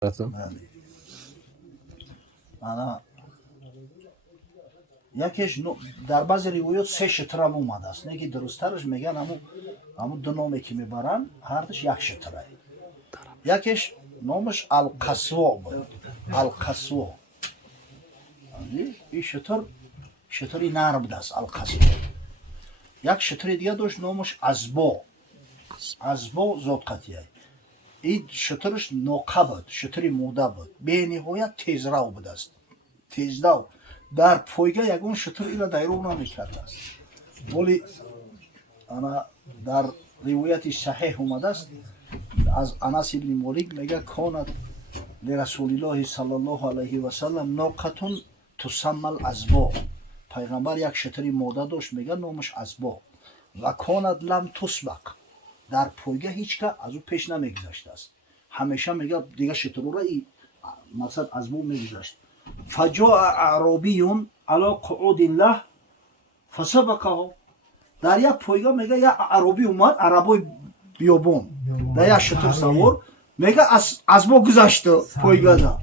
بله. انا یکیش در بعضی روایات سه شتر هم اومده است. نگی درسترش میگن همو دو نامی که میبرن هر دوش یک شتره. یکیش نامش القصوا بود. القصوا. این شتری نرم است القصوا. یک شتر دیگه داشت نامش ازبا. ازبا زود قطعه. این شترش ناقه بود. شتری موده بود. به نهایت تیزرو بود است. تیزرو. در پایگاه یگون شتر اینا دیرو نمیکرده است. ولی انا در روایت صحیح اومده است از انس ابن مالک میگه کانت لرسول الله صلی الله علیه و سلم ناقه تسمى الازبا. پیغمبر یک شتری موده داشت میگه نامش ازبا و کانت لم تسبق. در پایگاه هیچ که از او پیش نمیگذشته است. همیشه میگه دیگه شتر را مقصد ازبا میگذشت. فجاء اعرابی علی قعود له فسبقه. در یک پایگاه میگه یک اعرابی اومد، عربای بیابون در یک شتر سوار میگه از ما گذشته پایگاه ده.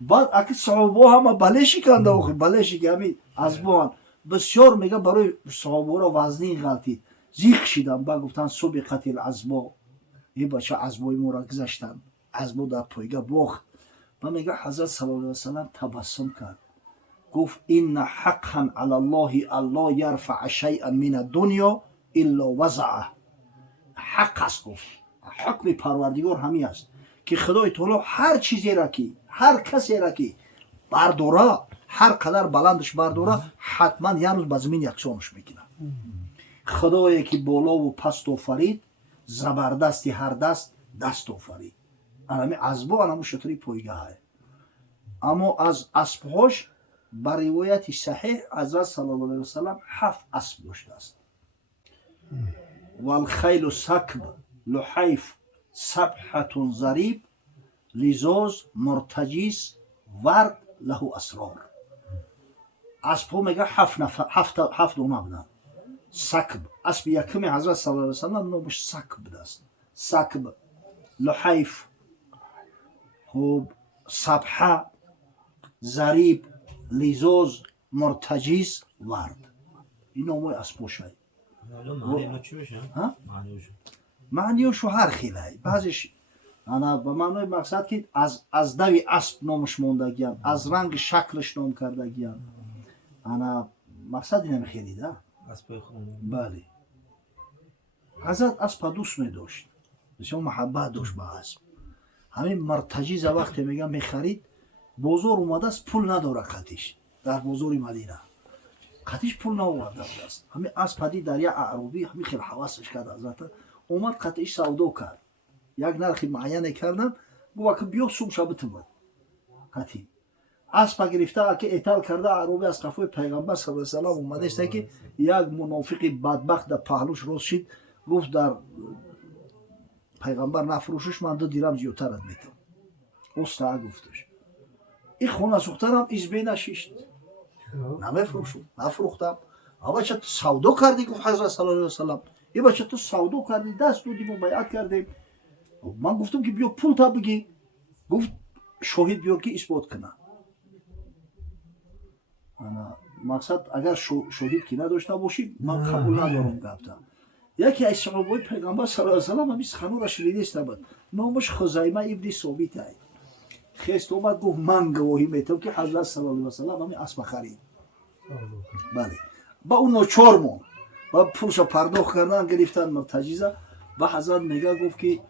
بعد اگه صحابه همه بلشی کنده و بلشی که همین از ما بسیار میگه برای صحابه را وزنی غلطید زیخ شیدن. با گفتن صبح قتل ازبا، این بچه ازبای ما را گذشتن، ازبا در پایگاه باخت. و میگه حضرت صلی الله علیه وسلم تبسم کرد گفت این حقا علی الله الله یرفع شیئا من الدنیا الا وضعه. حق است. گفت حکم پروردگار همین است که خدای تعالی هر چیزی را که هر کسی را که برداره هر قدر بلندش برداره حتما یه روز به زمین یکسانش میکنه. خدایی که بالا و پست آفرید زبردستی هر دست آفرید. همین ازبا همون شتری پایگاه های. اما از اسبهاش بر روایت صحیح حضرت صلی الله علیه وسلم 7 اسب داشته است. والخیل سکب لحیف سبحة ضریب لزاز مرتجیس ورد له اسرار. اسبها میگه 7 دونه بودن. سکب اسب یکمی حضرت صلی الله علیه وسلم نامش سکب است. سکب لحیف خوب سبحه ضریب لزاز مرتجیس ورد. این نامای اسباش هست. معنیشو هر خیلی بعضیش انا به معنای مقصد که از دوی اسب نامش موندگیان، از رنگ شکلش نام کردگیان. انا مقصد اینم خیلی ده. بله. حضرت اسب دوست می داشت، بسیار محبت داشت به اسب. همین مرتجیز وقتی میگم میخرید بازار اومده است پول نداره قطیش. در بازار مدینه قطیش پول نآورده است. همین اسب پدید در یک اعرابی همین خیلی حواسش کرد حضرت اومد قطعش سودا کرد. یک نرخی معین کردن گفت که بیا سوم شبت بود قطعی اسب گرفته که اطاع کرده اعرابی از قفای پیغمبر صلی الله علیه و آله اومده است که یک منافق بدبخت در پهلوش روز شد گفت در پیغمبر نفروشش من 2 درهم زیادتر میتم. استا گفتش این خونه سوخترم ازبه نشیشت نمیفروشم نفروختم. اما چه سودا کردی گفت حضرت صلی الله علیه و سلم این بچه تو سودا کردی دست دادیم و بیعت کردیم. من گفتم که بیا پول تا بگی. گفت شاهد بیار که اثبات کنه. مقصد اگر شاهد که نداشته باشی من قبول ندارم گفته. یکی از صحابه پیغمبر صلی الله علیه و سلم همین سخنو را شنیده است بود. نامش خزیمه ابن ثابت است. خست اومد گفت من گواهی میتم که حضرت صلی الله علیه و سلم همین اسب خرید. بله. با اون ناچار مون و پولش پرداخت کردن گرفتن مرتجیزه و حضرت میگه گفت که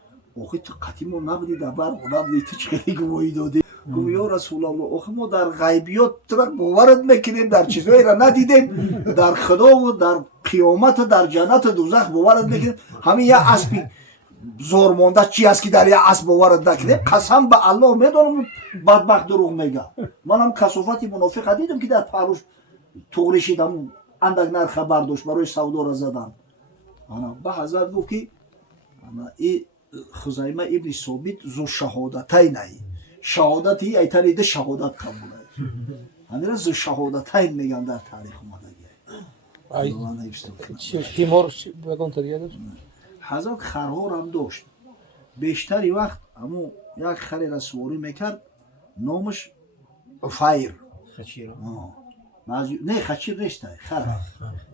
آخه تو قطعی ما نبودی در بر نبودی تو چه گواهی دادی؟ گفت یا رسول الله آخه ما در غیبیات تو باورت میکنیم در چیزایی را ندیدیم در خدا و در قیامت و در جنت و دوزخ باورت میکنیم. همین یه اسبی زور مونده چی است که در یه اسب باورت نکنیم؟ قسم به الله میدونم بدبخت دروغ میگه. منم کسافتی منافق دیدم که در پهلوش توغری شدم اندک نرخ برداشت برای سودا را زدن. به حضرت گفت که این خزیمه ابن ثابت زو شهادتین شهادتی ایتانی ده شهادت قبوله. همین را زو شهادتین میگن در تاریخ اومده. تیمور بگون تا دیگه داشت؟ حضرت خرها را هم داشت. بیشتری وقت همون یک خری را سواری میکرد نامش عفیر. نه خچیر نیست خر.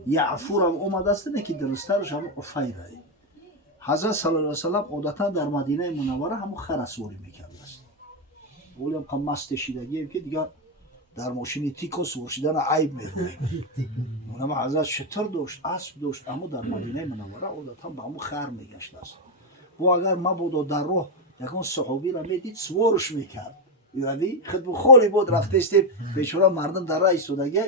یعفور هم اومده است نه که درسترش هم عفیر است. حضرت صلی الله علیه و سلم عادتا در مدینه منوره همون خر سواری میکرد است. ولی هم مست شیدگی که دیگه در ماشین تیکو سوارشیدن عیب میدونه. اونم حضرت شتر داشت، اسب داشت، اما در مدینه منوره عادتا با همون خر میگشت است. و اگر ما بود در راه یکون صحابی را میدید سوارش میکرد. یادی خود خالی بود رفته استیم بیچاره مردم در راه ایستادگی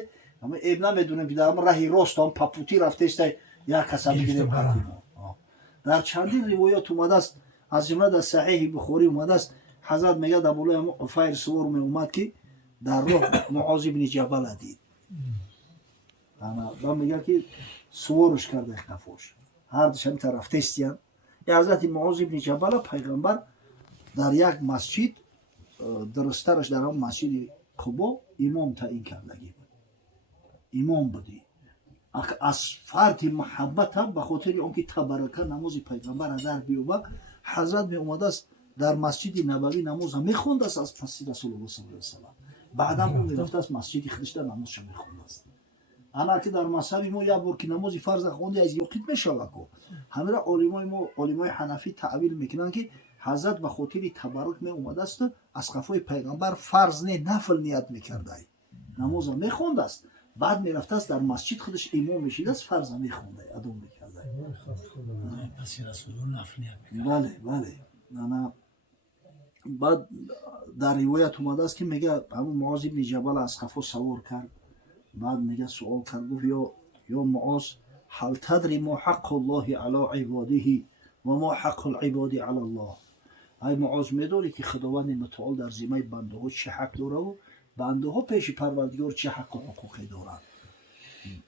اما عیب نمیدونیم که در راهی راست هم پاپوتی رفته است یک کس بگیریم قطیم. در چندین روایات اومده است از جمله در صحیح بخاری اومده است حضرت میگه در بالای عفیر سوار می اومد که در راه معاذ بن جبل دید. اما میگه که سوارش کرده خفاش هر دوشم طرف تستیان. حضرت معاذ بن جبل پیغمبر در یک مسجد درسترش در اون مسجد قبا امام تعیین کردگی بود. امام بودی. از فرط محبت هم به خاطر اون که تبرکه نماز پیغمبر در بیوبه حضرت می اومده است در مسجد نبوی نماز هم میخوند است از پس رسول الله صلی الله علیه و سلم. بعد هم اون میرفته است مسجد خودش در نمازش میخوند است. انا که در مذهب ما یک بار که نماز فرض خوندی از یقین میشود کو. همه را علمای حنفی تعبیر میکنن که حضرت به خاطر تبرک می اومده است از قفای پیغمبر فرض نه نفل نیت میکرده نماز میخوند است. بعد میرفته است در مسجد خودش امام میشید است فرض میخونده ادام میکرده. پس رسول الله نفل نیت بله میکرد. بله. نه بعد در روایت اومده است که میگه همون معاذ بن جبل از قفا سوار کرد. بعد میگه سوال کرد گفت یا معاذ هل تدری ما حق الله علی عباده و ما حق العباد علی الله. ای معاذ میدونی که خداوند متعال در ذمه بنده ها چه حق داره و بنده ها پیش پروردگار چه حق و حقوقی دارند.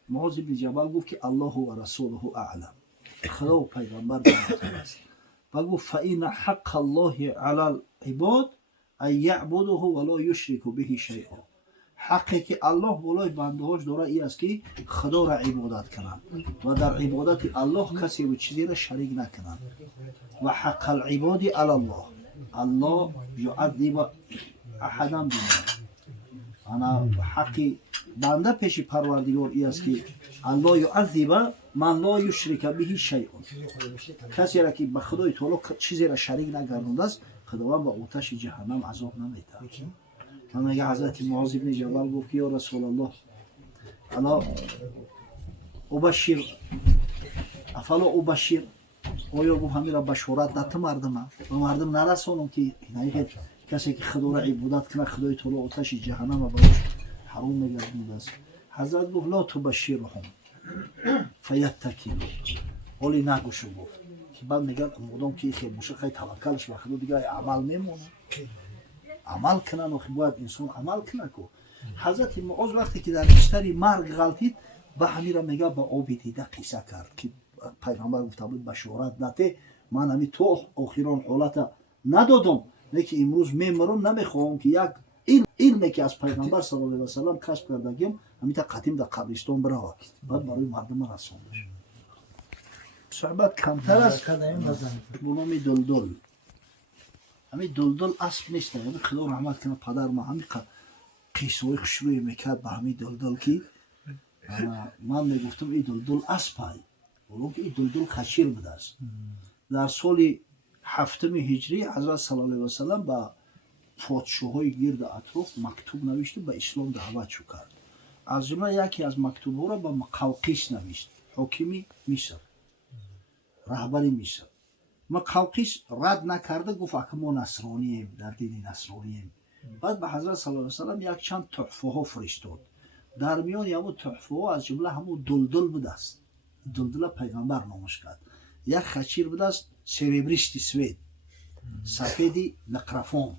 معاذ بن جبل گفت که الله و رسوله اعلم. خدا و پیغمبر بالاتر است. و گفت فإن حق الله علی العباد ان یعبده ولا یشرک به شیئا. حقی که الله بالای بنده هاش داره ای است که خدا را عبادت کنند و در عبادت الله کسی و چیزی را شریک نکنند. و حق العباد علی الله الله یعذب احدا بما. انا حقی بنده پیش پروردگار ای است که الله یعذب من لا یشرک به شیئا. کسی را که به خدای تعالی چیزی را شریک نگردانده است خداوند به آتش جهنم عذاب نمیده. میگه حضرت معاذ بن جبل گفت یا رسول الله الا ابشر افلا ابشر. آیا گفت همین را بشارت داد مردم نرسانم که کسی که خدا را عبادت کنه خدای تعالی آتش جهنم براش حرام میگردونده است. حضرت گفت لا تبشرهم فیتکلوا. ولی نگوشو گفت که بعد میگن مردم که خیلی باشه خیلی توکلش به خدا دیگه عمل میمونه. عمل کنن و باید انسان عمل کنه کو. حضرت معاذ وقتی که در بستر مرگ غلطید به همین را میگه با آب دیده قصه کرد که پیغمبر گفته بود بشارت نده من همی تو آخران حالت ندادم نه که امروز میمرم نمیخواهم که یک علمی که از پیغمبر صلی الله علیه و سلم کسب کردگیم همین تا قدیم در قبرستان بره بعد برای مردم رسوندش. صحبت کمتر است. بنام دلدل همین دلدل اسب نیست. همین خدا رحمت کنه پدر ما همین قیسوی خوشروی میکرد به همین دلدل که من میگفتم این دلدل اسب های ولو که این دلدل خشیر بوده است. در سال 7 هجری حضرت صلی الله علیه و سلم به پادشاهای گرد اطراف مکتوب نوشته به اسلام دعوت شو کرد. از جمله یکی از مکتوب ها را به مقوقیس نوشت حاکم مصر رهبر مصر. مقوقیس رد نکرده گفت که ما نصرانییم در دین نصرانییم. بعد به حضرت صلی الله علیه و سلم یک چند تحفه ها فرستاد. در میان همون تحفه ها از جمله همون دلدل بوده است. دلدل پیغمبر نامش کرد. یک خچیر بوده است سریبریستی سوید سفیدی نقرفون.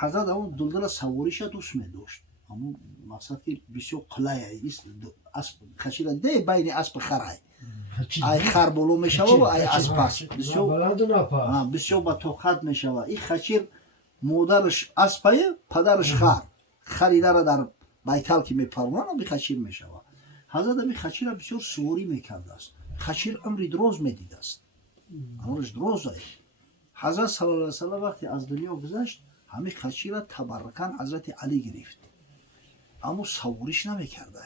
حضرت همون دلدل سواریش دوست می داشت. همون مقصد که بسیار قلعه است. اسب خچیر ده بین اسب خرای ای خر بلو می شود و ای اسب است. بسیار با طاقت می شود. این خچیر مادرش اسبه پدرش خریده را در بیتل که می پرورن و به خچیر می شود. حضرت همین خچیر را بسیار سواری می کرده است. خچیر عمری دراز می دیده است. عمرش دراز است. حضرت صلی الله علیه و سلم وقتی از دنیا گذشت همه خچی را تبرکاً حضرت علی گرفت، اما سوارش نمیکرده،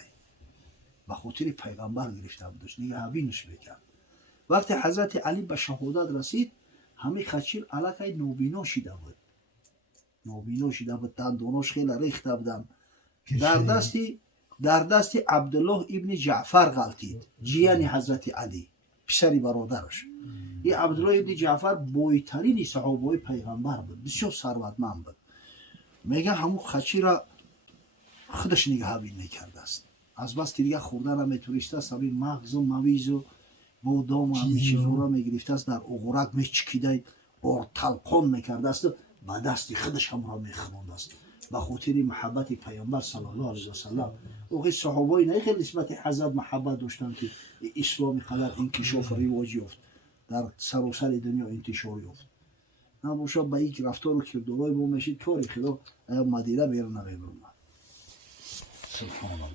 به خاطر پیغمبر گرفته بودش، نگهبینش میکرد. وقتی حضرت علی به شهادت رسید همه خچیر علاقه نوبینا شده بود، نوبینا شده بود، دندوناش خیلی ریخته بودن. در دست عبدالله ابن جعفر غلطید، جیان حضرت علی پسری برادرش. این عبدالله ابن جعفر بویترین صحابه پیغمبر بود، بسیار ثروتمند بود. میگه همون خچی را خودش نگهبین میکرده است، از بس که دیگه خوردن هم میتونسته است، همین مغز و مویز و بادام و همین چیزا را میگرفته است، در اغرق میچکیده تلقان میکرده است، به دست خودش هم را میخوانده است، به خاطر محبت پیامبر صلی الله علیه و سلم. اوقات صحابه نه خیلی نسبت حضرت محبت داشتن که اسلام قدر انکشاف رواج یافت، در سراسر دنیا انتشار یافت. نباشه به یک رفتار و کردارهای ما میشید کاری خدا مدینه بیرون نمیبرونه. سبحان الله.